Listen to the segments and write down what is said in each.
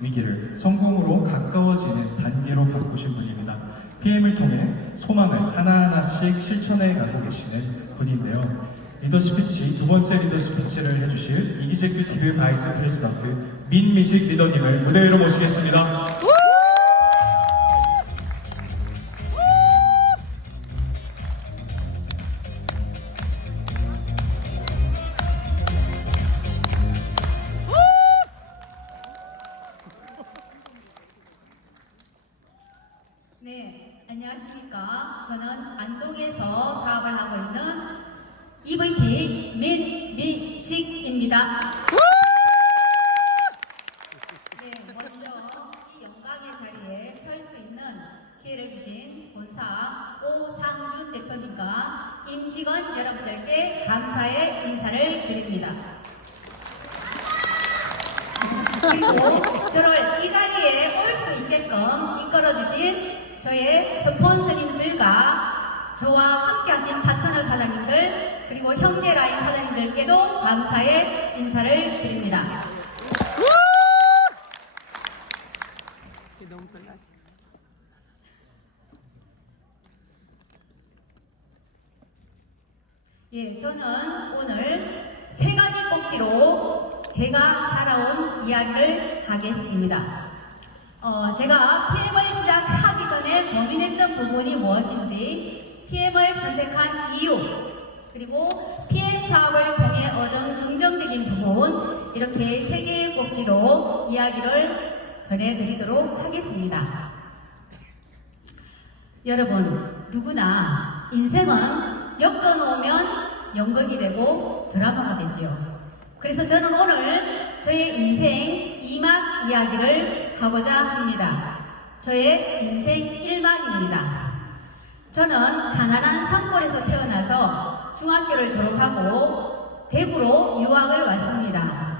위기를 성공으로 가까워지는 단계로 바꾸신 분입니다. PM을 통해 소망을 하나하나씩 실천해 가고 계시는 분인데요. 리더십 피치, 두 번째 리더십 피치를 해주실 이기재큐 TV 바이스 프레지던트 민미식 리더님을 무대 위로 모시겠습니다. 네, 안녕하십니까. 저는 안동에서 사업을 하고 있는 EVP 민미식입니다. 네, 먼저 이 영광의 자리에 설 수 있는 기회를 주신 본사 오상준 대표님과 임직원 여러분들께 감사의 인사를 드립니다. 그리고 저를 이 자리에 올 수 있게끔 이끌어주신 저의 스폰서님들과 저와 함께 하신 파트너 사장님들 그리고 형제 라인 사장님들께도 감사의 인사를 드립니다. 예, 저는 오늘 세 가지 꼭지로 제가 살아온 이야기를 하겠습니다. 제가 PM을 시작하기 전에 고민했던 부분이 무엇인지, PM을 선택한 이유, 그리고 PM 사업을 통해 얻은 긍정적인 부분, 이렇게 세 개의 꼭지로 이야기를 전해드리도록 하겠습니다. 여러분, 누구나 인생은 엮어놓으면 연극이 되고 드라마가 되지요. 그래서 저는 오늘 저의 인생 2막 이야기를 하고자 합니다. 저의 인생 1막입니다. 저는 가난한 산골에서 태어나서 중학교를 졸업하고 대구로 유학을 왔습니다.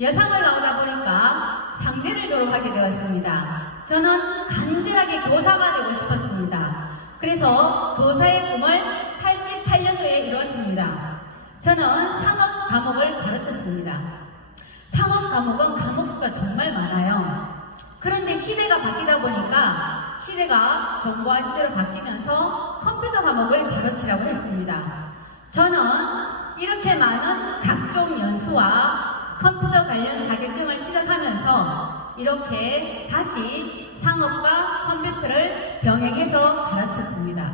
여상을 나오다 보니까 상대를 졸업하게 되었습니다. 저는 간절하게 교사가 되고 싶었습니다. 그래서 교사의 꿈을 88년도에 이루었습니다. 저는 상업 과목을 가르쳤습니다. 상업 과목은 과목 수가 정말 많아요. 그런데 시대가 바뀌다 보니까 시대가 정보화 시대로 바뀌면서 컴퓨터 과목을 가르치라고 했습니다. 저는 이렇게 많은 각종 연수와 컴퓨터 관련 자격증을 취득하면서 이렇게 다시 상업과 컴퓨터를 병행해서 가르쳤습니다.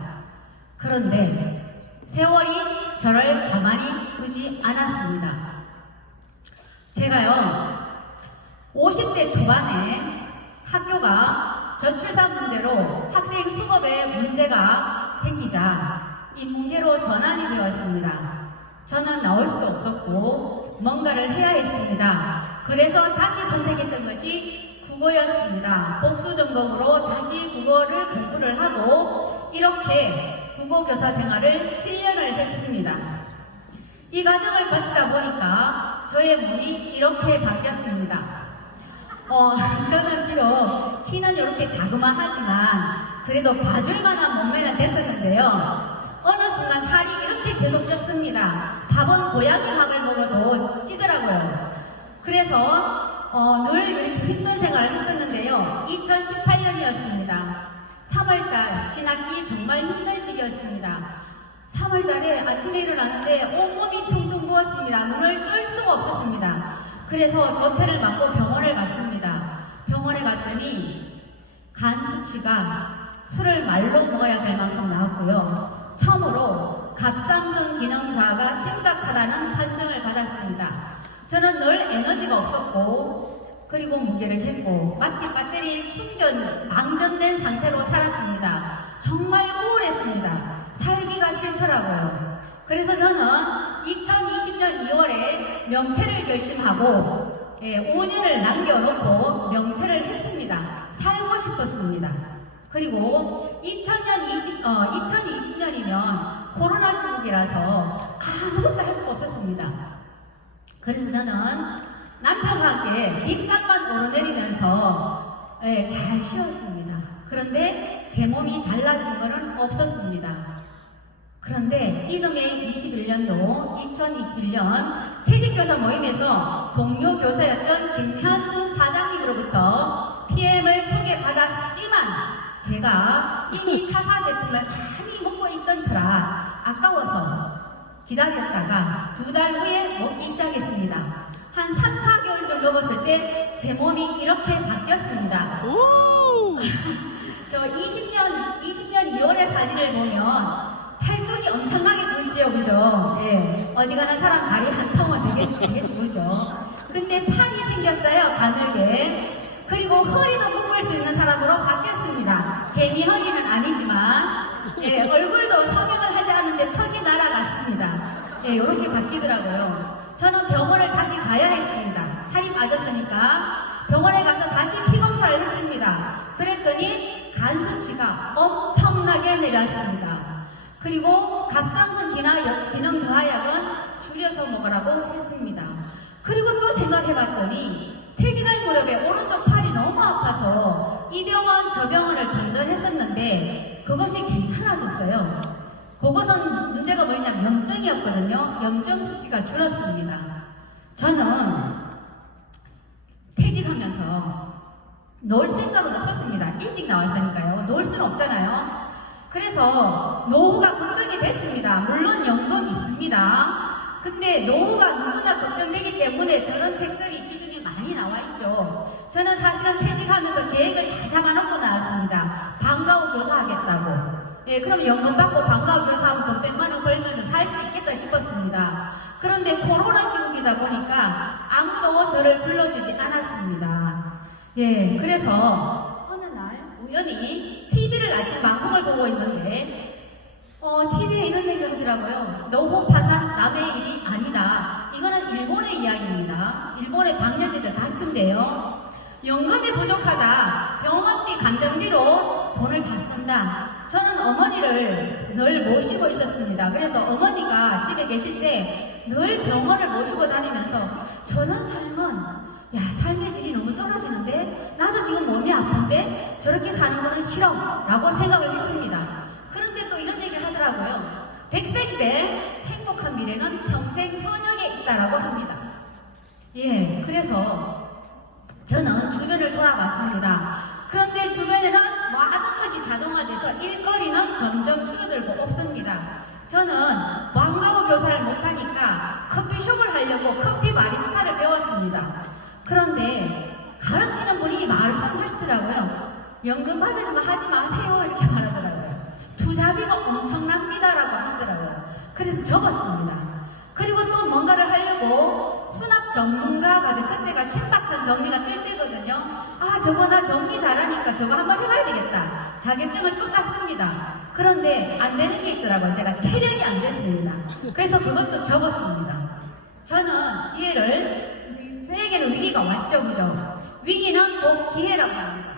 그런데 세월이 저를 가만히 두지 않았습니다. 제가요, 50대 초반에 학교가 저출산 문제로 학생 수급에 문제가 생기자 인문계로 전환이 되었습니다. 저는 나올 수도 없었고 뭔가를 해야 했습니다. 그래서 다시 선택했던 것이 국어였습니다. 복수 전공으로 다시 국어를 공부를 하고 이렇게 국어교사 생활을 7년을 했습니다. 이 과정을 거치다 보니까 저의 몸이 이렇게 바뀌었습니다. 저는 비록 키는 이렇게 자그마하지만 그래도 봐줄 만한 몸매는 됐었는데요. 어느 순간 살이 이렇게 계속 쪘습니다. 밥은 고양이 밥을 먹어도 찌더라고요. 그래서 늘 이렇게 힘든 생활을 했었는데요. 2018년이었습니다. 3월달 신학기 정말 힘든 시기였습니다. 3월달에 아침에 일어나는데 온몸이 퉁퉁 부었습니다. 눈을 뜰 수가 없었습니다. 그래서 조퇴를 맞고 병원을 갔습니다. 병원에 갔더니 간 수치가 술을 말로 먹어야 될 만큼 나왔고요. 처음으로 갑상선 기능 저하가 심각하다는 판정을 받았습니다. 저는 늘 에너지가 없었고 그리고 무기력했고 마치 배터리 충전, 방전된 상태로 살았습니다. 정말 우울했습니다. 살기가 싫더라고요. 그래서 저는 2020년 2월에 명퇴를 결심하고 5년을 남겨놓고 명퇴를 했습니다. 살고 싶었습니다. 그리고 2020년이면 코로나 시국이라서 아무것도 할 수가 없었습니다. 그래서 저는 남편과 함께 뒷산만 오르내리면서 잘 쉬었습니다. 그런데 제 몸이 달라진 것은 없었습니다. 그런데 이듬해 2021년 퇴직교사 모임에서 동료 교사였던 김현순 사장님으로부터 제가 이미 타사 제품을 많이 먹고 있던 터라 아까워서 기다렸다가 2달 후에 먹기 시작했습니다. 한 3, 4개월 정도 먹었을 때 제 몸이 이렇게 바뀌었습니다. 저 20년 2월의 사진을 보면 팔뚝이 엄청나게 굵지요, 그죠? 예, 어지간한 사람 다리 한 텀은 되게 굵죠. 근데 팔이 생겼어요, 가늘게. 그리고 허리도 묶을 수 있는 사람으로 바뀌었습니다. 개미 허리는 아니지만, 예, 얼굴도 성형을 하지 않는데 턱이 날아갔습니다. 예, 이렇게 바뀌더라고요. 저는 병원을 다시 가야 했습니다. 살이 빠졌으니까 병원에 가서 다시 피 검사를 했습니다. 그랬더니 간 수치가 엄청나게 내렸습니다. 그리고 갑상선 기능 저하약은 줄여서 먹으라고 했습니다. 그리고 또 생각해봤더니 퇴직할 무렵에 오른쪽 팔이 너무 아파서 이 병원 저 병원을 전전했었는데 그것이 괜찮아졌어요. 그것은 문제가 뭐냐면 염증이었거든요. 염증 수치가 줄었습니다. 저는 퇴직하면서 놀 생각은 없었습니다. 일찍 나왔으니까요. 놀 수는 없잖아요. 그래서 노후가 걱정이 됐습니다. 물론 연금 있습니다. 근데 노후가 누구나 걱정되기 때문에 저런 책들이 시중에 많이 나와 있죠. 저는 사실은 퇴직하면서 계획을 다 잡아놓고 나왔습니다. 방과 후 교사 하겠다고. 예, 그럼 연금 받고 방과 후 교사하면 돈 100만 원 벌면 살 수 있겠다 싶었습니다. 그런데 코로나 시국이다 보니까 아무도 저를 불러주지 않았습니다. 예, 그래서 어느 날 우연히 TV를 아침 방송을 보고 있는데 TV에 이런 얘기를 하더라고요. 노후 파산 남의 일이 아니다. 이거는 일본의 이야기입니다. 일본의 방역이들 다큐인데요. 연금이 부족하다. 병원비, 간병비로 돈을 다 쓴다. 저는 어머니를 늘 모시고 있었습니다. 그래서 어머니가 집에 계실 때 늘 병원을 모시고 다니면서 저런 삶은 삶의 질이 너무 떨어지는데 나도 지금 몸이 아픈데 저렇게 사는 거는 싫어 라고 생각을 했습니다. 그런데 또 이런 얘기를 하더라고요. 100세 시대 행복한 미래는 평생 현역에 있다라고 합니다. 예, 그래서 저는 주변을 돌아봤습니다. 그런데 주변에는 모든 것이 자동화돼서 일거리는 점점 줄어들고 없습니다. 저는 방과 후 교사를 못하니까 커피숍을 하려고 커피 바리스타를 배웠습니다. 그런데 가르치는 분이 말씀하시더라고요. 연금 받으시면 하지 마세요 이렇게 말하더라고요. 투자비가 엄청납니다라고 하시더라고요. 그래서 접었습니다. 그리고 또 뭔가를 하려고 수납 전문가가 그때가 신박한 정리가 뜰 때거든요. 저거 나 정리 잘하니까 저거 한번 해봐야 되겠다. 자격증을 또 땄습니다. 그런데 안 되는 게 있더라고요. 제가 체력이 안 됐습니다. 그래서 그것도 접었습니다. 저는 기회를, 저에게는 위기가 왔죠, 그죠? 위기는 꼭 기회라고 합니다.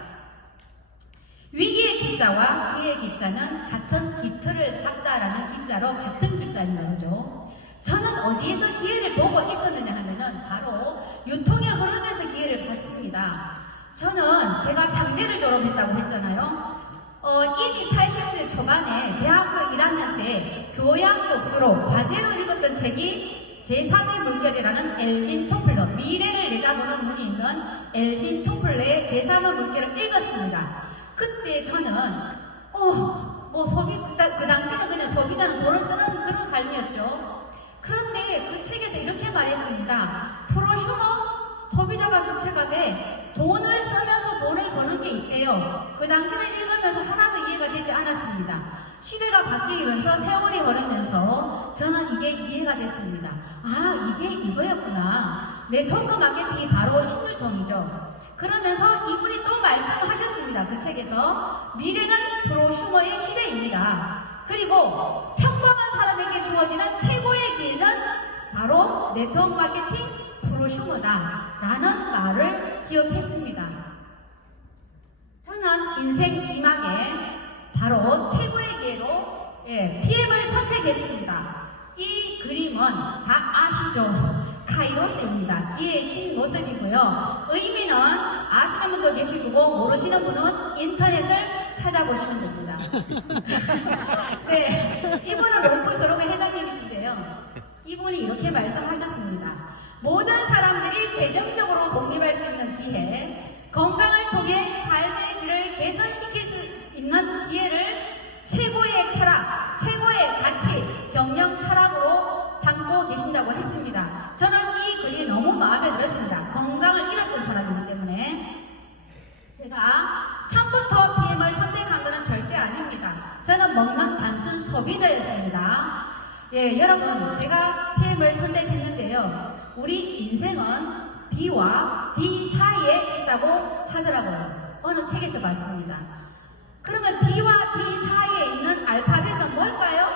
위기의 기자와 기회의 기자는 같은 기틀을 잡다라는 기자로 같은 기자인 거죠. 저는 어디에서 기회를 보고 있었느냐 하면은 바로 유통의 흐름에서 기회를 봤습니다. 저는 제가 상대를 졸업했다고 했잖아요. 이미 80대 초반에 대학교 1학년 때 교양 독서로 과제로 읽었던 책이 제3의 물결이라는 엘빈 토플러, 미래를 내다보는 눈이 있는 엘빈 토플러의 제3의 물결을 읽었습니다. 그때 저는 그 당시에는 그냥 소비자는 돈을 쓰는 그런 삶이었죠. 그런데 그 책에서 이렇게 말했습니다. 프로슈머, 소비자가 주체가 돼 돈을 쓰면서 돈을 버는 게 있대요. 그 당시에 읽으면서 하나도 이해가 되지 않았습니다. 시대가 바뀌면서 세월이 흐르면서 저는 이게 이해가 됐습니다. 이게 이거였구나. 네트워크 마케팅이 바로 신유종이죠. 그러면서 이분이 또 말씀하셨습니다. 그 책에서 미래는 프로슈머의 시대입니다. 그리고 평범한 사람에게 주어지는 최고의 기회는 바로 네트워크 마케팅 프로슈머다 라는 말을 기억했습니다. 저는 인생 이막에 바로 최고의 기회로 PM을 선택했습니다. 이 그림은 다 아시죠? 카이로스입니다. 뒤에 신 모습이고요. 의미는 아시는 분도 계실 거고 모르시는 분은 인터넷을 찾아보시면 됩니다. 네, 이분은 롱풀스로그 회장님이신데요. 이분이 이렇게 말씀하셨습니다. 모든 사람들이 재정적으로 독립할 수 있는 기회, 건강을 통해 삶의 질을 개선시킬 수 기회를 최고의 철학, 최고의 가치, 경영 철학으로 삼고 계신다고 했습니다. 저는 이 글이 너무 마음에 들었습니다. 건강을 잃었던 사람이기 때문에. 제가 처음부터 PM을 선택한 것은 절대 아닙니다. 저는 먹는 단순 소비자였습니다. 예, 여러분, 제가 PM을 선택했는데요. 우리 인생은 B와 D 사이에 있다고 하더라고요. 어느 책에서 봤습니다. 그러면 B와 D 사이에 있는 알파벳은 뭘까요?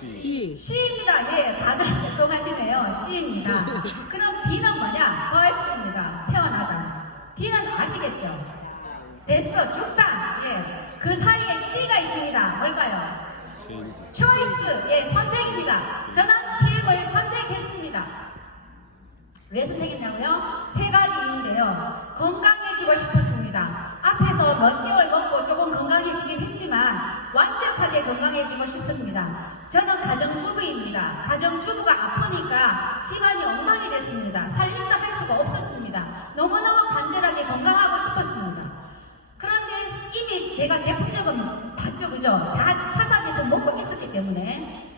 C입니다. 예, 다들 똑똑하시네요. C입니다. 그럼 B는 뭐냐? birth입니다. 태어나다. D는 아시겠죠? 됐어, 죽다. 예, 그 사이에 C가 있습니다. 뭘까요? choice. 예, 선택입니다. 저는 PM을 선택했습니다. 왜 선택했냐고요? 세 가지 이유인데요. 건강해지고 싶었습니다. 앞에서 몇 개월 먹고 조금 건강해지긴 했지만 완벽하게 건강해지고 싶습니다. 저는 가정주부입니다. 가정주부가 아프니까 집안이 엉망이 됐습니다. 살림도 할 수가 없었습니다. 너무너무 간절하게 건강하고 싶었습니다. 그런데 이미 제가 제품력은 봤죠, 그죠? 다 타사 제품 먹고 있었기 때문에.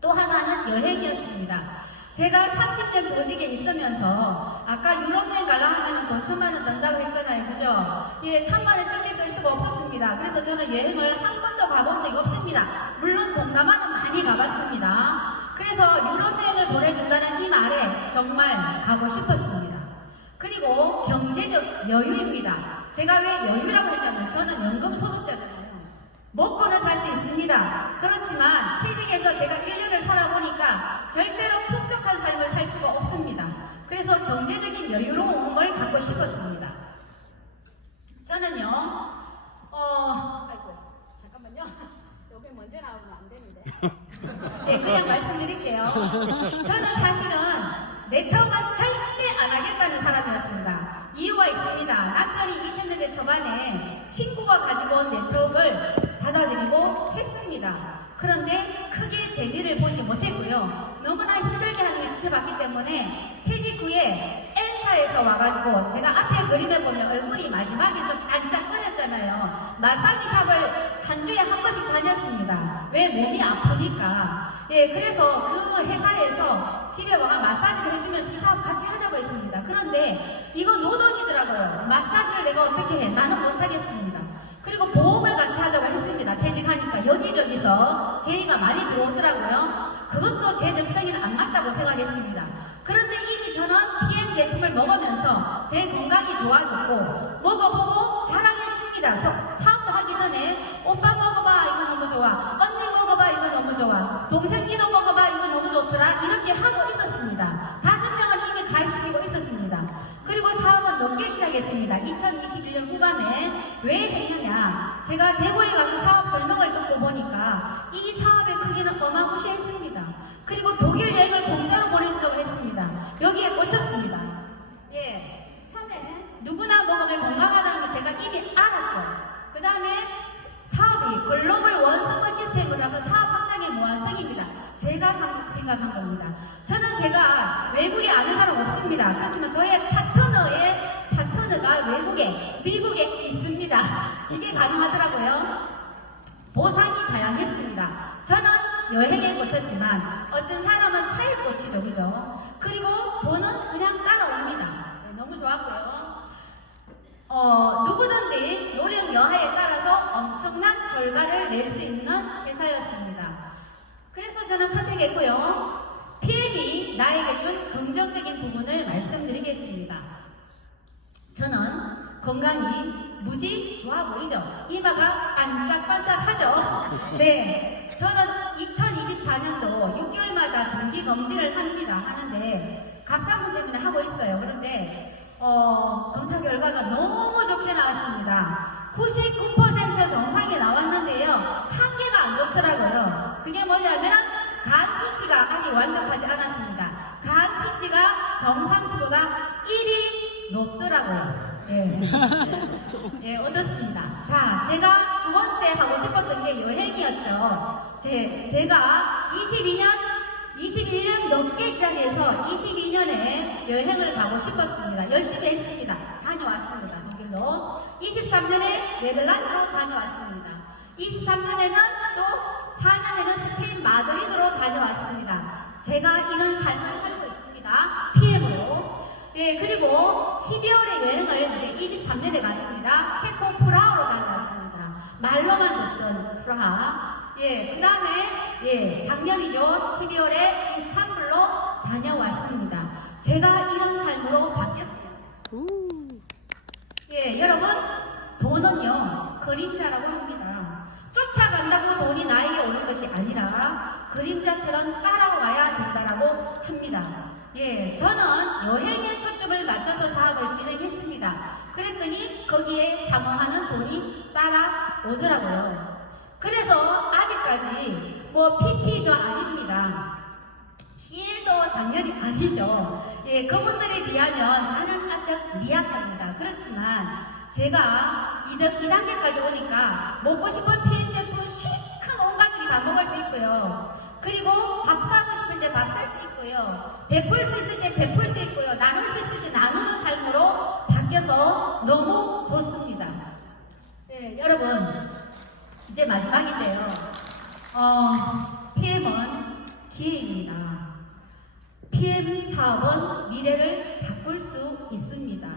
또 하나는 여행이었습니다. 제가 30년 교직에 있으면서 아까 유럽 여행 가려 하면 돈 1,000만 원 든다고 했잖아요, 그죠? 예, 1,000만 원 쉽게 쓸 수가 없었습니다. 그래서 저는 여행을 한 번도 가본 적이 없습니다. 물론 동남아는 많이 가봤습니다. 그래서 유럽 여행을 보내준다는 이 말에 정말 가고 싶었습니다. 그리고 경제적 여유입니다. 제가 왜 여유라고 했냐면 저는 연금 소득자잖아요. 먹고는 살 수 있습니다. 그렇지만 퇴직해서 제가 1년을 살아보니까 절대로 풍족한 삶을 살 수가 없습니다. 그래서 경제적인 여유로움을 갖고 싶었습니다. 저는요, 아이고, 잠깐만요. 여기 먼저 나오면 안 되는데. 네, 그냥 말씀드릴게요. 저는 사실은 네트워크는 절대 안 하겠다는 사람이었습니다. 이유가 있습니다. 남편이 2000년대 초반에 친구가 가지고 온 네트워크를 받아들이고 했습니다. 그런데 크게 재미를 보지 못했고요. 너무나 힘들게 하는 걸 지켜봤기 때문에 퇴직 후에 N사에서 와가지고 제가 앞에 그림에 보면 얼굴이 마지막에 좀 반짝거렸잖아요. 마사지 샵을 한 주에 한 번씩 다녔습니다. 왜? 몸이 아프니까. 예, 그래서 그 회사에서 집에 와가 마사지를 해주면서 이 사업 같이 하자고 했습니다. 그런데 이거 노동이더라고요. 마사지를 내가 어떻게 해? 나는 못하겠습니다. 그리고 보험을 같이 하자고 했습니다. 퇴직하니까 여기저기서 제의가 많이 들어오더라고요. 그것도 제 적성에는 안 맞다고 생각했습니다. 그런데 이미 저는 PM 제품을 먹으면서 제 건강이 좋아졌고 먹어보고 자랑했습니다. 사업도 하기 전에 오빠 먹어봐, 이거 너무 좋아. 언니 먹어봐, 이거 너무 좋아. 동생이도 먹어봐, 이거 너무 좋더라. 이렇게 하고 있었습니다. 5명을 이미 가입시키고 있었습니다. 그리고 사업은 높게 시작했습니다. 2021년 후반에 왜 했느냐? 제가 대구에 가서 사업 설명을 듣고 보니까 이 사업의 크기는 어마무시했습니다. 그리고 독일 여행을 공짜로 보내준다고 했습니다. 여기에 꽂혔습니다. 예, 처음에는 누구나 먹으면 건강하다는 걸 제가 이미 알았죠. 그 다음에 사업이 글로벌 원서버 시스템이라서 사업 확장의 무한성입니다. 제가 생각한 겁니다. 저는 제가 외국에 아는 사람 없습니다. 그렇지만 저의 파트너가 외국에, 미국에 있습니다. 이게 가능하더라고요. 보상이 다양했습니다. 저는 여행에 꽂혔지만 어떤 사람은 차에 꽂히죠, 그죠? 그리고 돈은 그냥 따라옵니다. 네, 너무 좋았고요. 누구든지 노력 여하에 따라서 엄청난 결과를 낼 수 있는 회사였습니다. 그래서 저는 선택했고요. PM이 나에게 준 긍정적인 부분을 말씀드리겠습니다. 저는 건강이 무지 좋아 보이죠? 이마가 반짝반짝하죠? 네, 저는 2024년도 6개월마다 정기검진을 하는데 갑상선 때문에 하고 있어요. 그런데 검사 결과가 너무 좋게 나왔습니다. 99% 정상이 나왔는데요. 한 개가 안 좋더라고요. 그게 뭐냐면 간 수치가 아직 완벽하지 않았습니다. 간 수치가 정상치보다 1이 높더라고요. 네. 예, 얻었습니다. 자, 제가 두 번째 하고 싶었던 게 여행이었죠. 제가 21년 넘게 시작해서 22년에 여행을 가고 싶었습니다. 열심히 했습니다. 다녀왔습니다. 독일로. 23년에 네덜란드로 다녀왔습니다. 23년에는 또 4년에는 스페인 마드리드로 다녀왔습니다. 제가 이런 삶을 살고 있습니다. PM으로. 예, 그리고 12월에 여행을 이제 23년에 갔습니다. 체코 프라하로 다녀왔습니다. 말로만 듣던 프라하. 예, 그 다음에 예, 작년이죠. 12월에 이스탄불로 다녀왔습니다. 제가 이런 삶으로 바뀌었어요. 예, 여러분, 돈은요, 그림자라고 합니다. 쫓아간다고 돈이 나에게 오는 것이 아니라 그림자처럼 따라와야 된다라고 합니다. 예, 저는 여행에 초점을 맞춰서 사업을 진행했습니다. 그랬더니 거기에 사모하는 돈이 따라오더라고요. 그래서 아직까지 뭐 PT죠 아닙니다. CL도 당연히 아니죠. 예, 그분들에 비하면 저는 아주 미약합니다. 그렇지만 제가 2단계까지 오니까 먹고 싶은 PM 제품 실컷 온 가족이 다 먹을 수 있고요. 그리고 밥 사고 싶을 때 밥 살 수 있고요. 베풀 수 있을 때 베풀 수 있고요. 나눌 수 있을 때 나누는 삶으로 바뀌어서 너무 좋습니다. 네, 여러분 이제 마지막인데요. PM은 기회입니다. PM 사업은 미래를 바꿀 수 있습니다.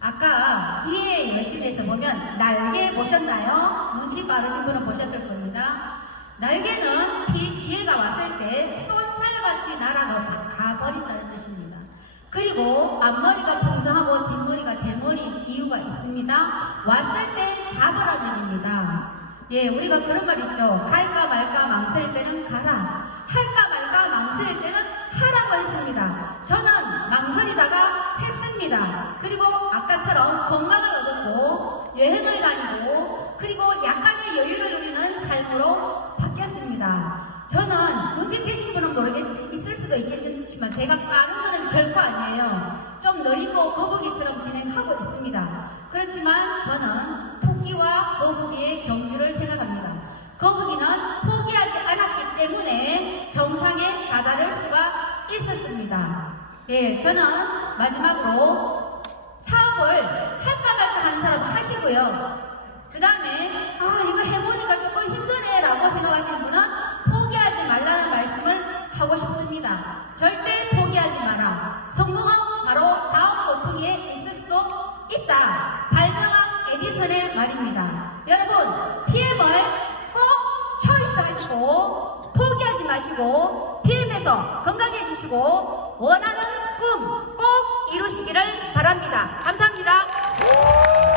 아까 기회의 여신에서 보면 날개 보셨나요? 눈치 빠르신 분은 보셨을 겁니다. 날개는 기회가 왔을 때 수원살같이 날아가버린다는 뜻입니다. 그리고 앞머리가 풍성하고 뒷머리가 대머리인 이유가 있습니다. 왔을 때 잡으라는 의미입니다. 예, 우리가 그런 말 있죠. 갈까 말까 망설일 때는 가라. 할까 말까 망설일 때는 하라고 했습니다. 저는 망설이다가 했습니다. 그리고 아까처럼 건강을 얻었고 여행을 다니고 그리고 약간의 여유를 누리는 삶으로 바뀌었습니다. 저는 눈치채신 분은 모르겠지 있을 수도 있겠지만 제가 빠른 거는 결코 아니에요. 좀 느리고 거북이처럼 진행하고 있습니다. 그렇지만 저는 토끼와 거북이의 경주를 생각합니다. 거북이는 포기하지 않았기 때문에 정상에 다다를 수가 있었습니다. 예, 저는 마지막으로 사업을 할까 말까 하는 사람 하시고요. 그 다음에 이거 해보니까 조금 힘드네 라고 생각하시는 분은 포기하지 말라는 말씀을 하고 싶습니다. 절대 포기하지 마라. 성공은 바로 다음 모퉁이에 있을 수도 있다. 발명한 에디슨의 말입니다. 여러분, PM을 꼭 초이스 하시고 포기하지 마시고 PM에서 건강해지시고 원하는 꿈 꼭 이루시기를 바랍니다. 감사합니다.